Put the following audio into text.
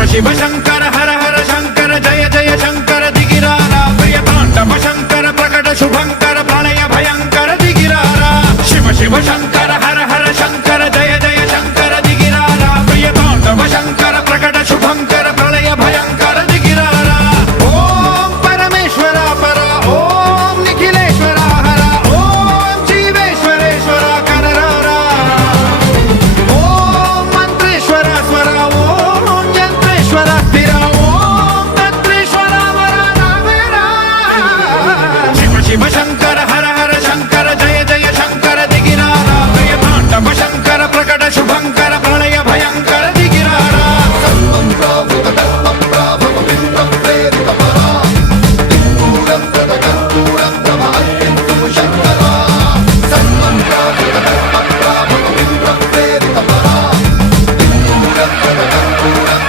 शिव शंकर हर हर शंकर जय जय शंकर दिगिरारा प्रिय तांडव शंकर प्रकट शुभंकर प्रलय भयंकर दिगिरारा शिव शिव शंकर